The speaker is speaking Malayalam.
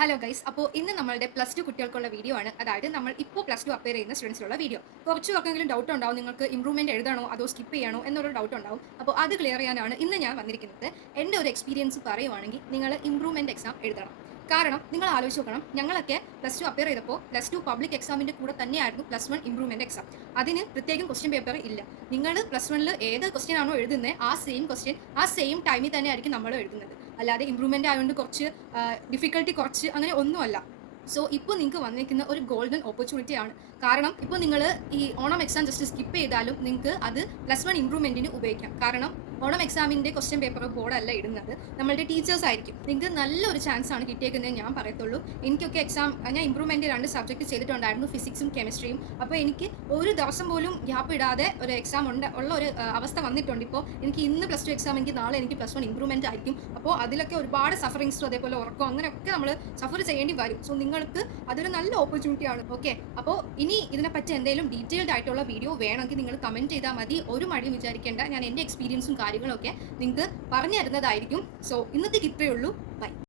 ഹലോ ഗൈസ്, അപ്പോൾ ഇന്ന് നമ്മളുടെ +2 കുട്ടികൾക്കുള്ള വീഡിയോ ആണ്. അതായത് നമ്മൾ ഇപ്പോൾ +2 അപ്പയർ ചെയ്യുന്ന സ്റ്റുഡൻസിനുള്ള വീഡിയോ. കുറച്ച് പേർക്കെങ്കിലും ഡൗട്ട് ഉണ്ടാവും, നിങ്ങൾക്ക് ഇംപ്രൂവ്മെന്റ് എഴുതണോ അതോ സ്കിപ്പ് ചെയ്യണോ എന്നൊരു ഡൗട്ട് ഉണ്ടാവും. അപ്പോൾ അത് ക്ലിയർ ചെയ്യാനാണ് ഇന്ന് ഞാൻ വന്നിരിക്കുന്നത്. എൻ്റെ ഒരു എക്സ്പീരിയൻസ് പറയുവാണെങ്കിൽ നിങ്ങൾ ഇംപ്രൂവ്മെന്റ് എക്സാം എഴുതണം. കാരണം നിങ്ങൾ ആലോചിച്ച് നോക്കണം, ഞങ്ങളൊക്കെ +2 അപ്പയർ ചെയ്തപ്പോൾ +2 പബ്ലിക് എക്സാമിൻ്റെ കൂടെ തന്നെയായിരുന്നു +1 ഇംപ്രൂവ്മെന്റ് എക്സാം. അതിന് പ്രത്യേകം ക്വസ്റ്റ്യൻ പേപ്പർ ഇല്ല. നിങ്ങൾ +1 ഏത് ക്വസ്റ്റ്യൻ ആണോ എഴുതുന്നത് ആ സെയിം ക്വസ്റ്റ്യൻ ആ സെയിം ടൈമിൽ തന്നെ ആയിരിക്കും നമ്മൾ എഴുതുന്നത്. അല്ലാതെ ഇംപ്രൂവ്മെന്റ് ആയതുകൊണ്ട് കുറച്ച് ഡിഫിക്കൽട്ടി കുറച്ച് അങ്ങനെ ഒന്നുമല്ല. സോ ഇപ്പോൾ നിങ്ങൾക്ക് വന്നിരിക്കുന്ന ഒരു ഗോൾഡൻ ഓപ്പർച്യൂണിറ്റി ആണ്. കാരണം ഇപ്പോൾ നിങ്ങൾ ഈ ഓണം എക്സാം ജസ്റ്റ് സ്കിപ്പ് ചെയ്താലും നിങ്ങൾക്ക് അത് +1 ഇംപ്രൂവ്മെൻറ്റിന് ഉപയോഗിക്കാം. കാരണം ഓണം എക്സാമിൻ്റെ ക്വസ്റ്റ്യൻ പേപ്പർ ബോർഡല്ല ഇടുന്നത്, നമ്മളുടെ ടീച്ചേഴ്സ് ആയിരിക്കും. നിങ്ങൾക്ക് നല്ലൊരു ചാൻസ് ആണ് കിട്ടിയേക്കുന്നത് ഞാൻ പറയത്തുള്ളൂ. എനിക്കൊക്കെ എക്സാം ഞാൻ ഇംപ്രൂവ്മെൻറ്റ് 2 സബ്ജക്റ്റ് ചെയ്തിട്ടുണ്ടായിരുന്നു, ഫിസിക്സും കെമിസ്ട്രിയും. അപ്പോൾ എനിക്ക് ഒരു ദിവസം പോലും ഗ്യാപ്പ് ഇടാതെ ഒരു എക്സാം ഉള്ള ഒരു അവസ്ഥ വന്നിട്ടുണ്ട്. ഇപ്പോൾ എനിക്ക് ഇന്ന് +2 എക്സാം എങ്കിൽ നാളെ എനിക്ക് +1 ഇംപ്രൂവ്മെൻറ്റ് ആയിരിക്കും. അപ്പോൾ അതിലൊക്കെ ഒരുപാട് സഫറിങ്സും അതേപോലെ ഉറക്കം അങ്ങനെയൊക്കെ നമ്മൾ സഫർ ചെയ്യേണ്ടി വരും. സോ നിങ്ങൾക്ക് അതൊരു നല്ല ഓപ്പർച്യൂണിറ്റി ആണ്. ഓക്കെ, അപ്പോൾ ഇനി ഇതിനെപ്പറ്റി എന്തെങ്കിലും ഡീറ്റെയിൽഡ് ആയിട്ടുള്ള വീഡിയോ വേണമെങ്കിൽ നിങ്ങൾ കമൻറ്റ് ചെയ്താൽ മതി. ഒരു മടിയും വിചാരിക്കേണ്ട, ഞാൻ എൻ്റെ എക്സ്പീരിയൻസും കാര്യങ്ങളൊക്കെ നിങ്ങൾക്ക് പറഞ്ഞു തരുന്നതായിരിക്കും. സോ ഇന്നത്തേക്ക് ഇത്രയേ ഉള്ളൂ. ബൈ.